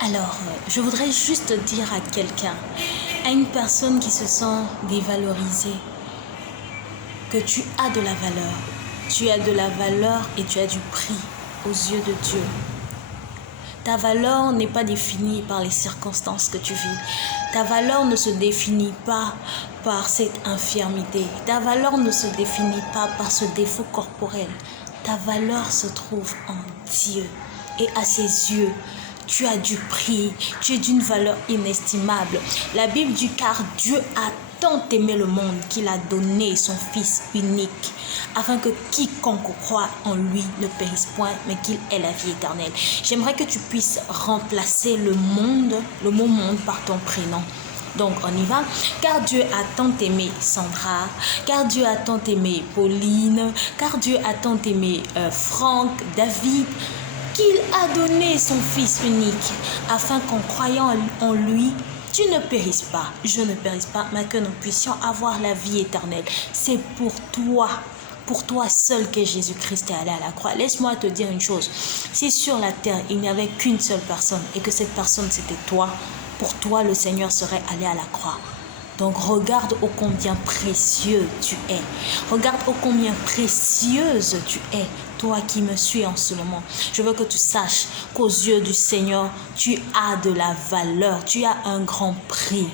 Alors, je voudrais juste dire à quelqu'un, à une personne qui se sent dévalorisée, que tu as de la valeur. Tu as de la valeur et tu as du prix aux yeux de Dieu. Ta valeur n'est pas définie par les circonstances que tu vis. Ta valeur ne se définit pas par cette infirmité. Ta valeur ne se définit pas par ce défaut corporel. Ta valeur se trouve en Dieu. Et à ses yeux, tu as du prix. Tu es d'une valeur inestimable. La Bible dit car Dieu a tant aimé le monde qu'il a donné son Fils unique, afin que quiconque croit en lui ne périsse point, mais qu'il ait la vie éternelle. J'aimerais que tu puisses remplacer le mot monde par ton prénom. Donc on y va. Car Dieu a tant aimé Sandra, car Dieu a tant aimé Pauline, car Dieu a tant aimé Franck, David, qu'il a donné son Fils unique, afin qu'en croyant en lui, tu ne périsses pas, je ne périsse pas, mais que nous puissions avoir la vie éternelle. C'est pour toi seul que Jésus-Christ est allé à la croix. Laisse-moi te dire une chose. Si sur la terre, il n'y avait qu'une seule personne et que cette personne, c'était toi, pour toi, le Seigneur serait allé à la croix. Donc, regarde ô combien précieux tu es. Regarde ô combien précieuse tu es, toi qui me suis en ce moment. Je veux que tu saches qu'aux yeux du Seigneur, tu as de la valeur, tu as un grand prix.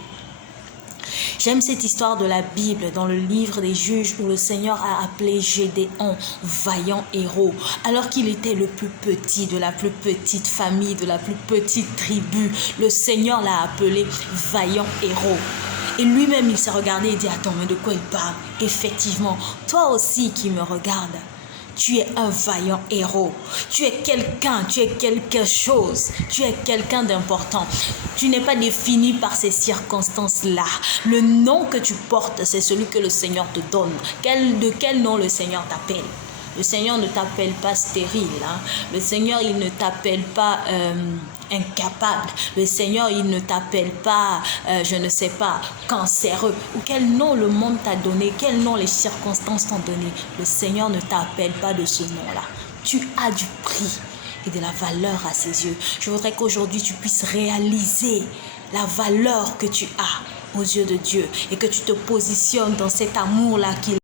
J'aime cette histoire de la Bible dans le livre des Juges où le Seigneur a appelé Gédéon vaillant héros alors qu'il était le plus petit de la plus petite famille, de la plus petite tribu. Le Seigneur l'a appelé vaillant héros. Et lui-même, il s'est regardé et dit, attends, mais de quoi il parle? Effectivement, toi aussi qui me regardes, tu es un vaillant héros. Tu es quelqu'un, tu es quelque chose. Tu es quelqu'un d'important. Tu n'es pas défini par ces circonstances-là. Le nom que tu portes, c'est celui que le Seigneur te donne. De quel nom le Seigneur t'appelle? Le Seigneur ne t'appelle pas stérile. Le Seigneur, il ne t'appelle pas incapable. Le Seigneur, il ne t'appelle pas, je ne sais pas, cancéreux. Ou quel nom le monde t'a donné, quel nom les circonstances t'ont donné. Le Seigneur ne t'appelle pas de ce nom-là. Tu as du prix et de la valeur à ses yeux. Je voudrais qu'aujourd'hui, tu puisses réaliser la valeur que tu as aux yeux de Dieu et que tu te positionnes dans cet amour-là qu'il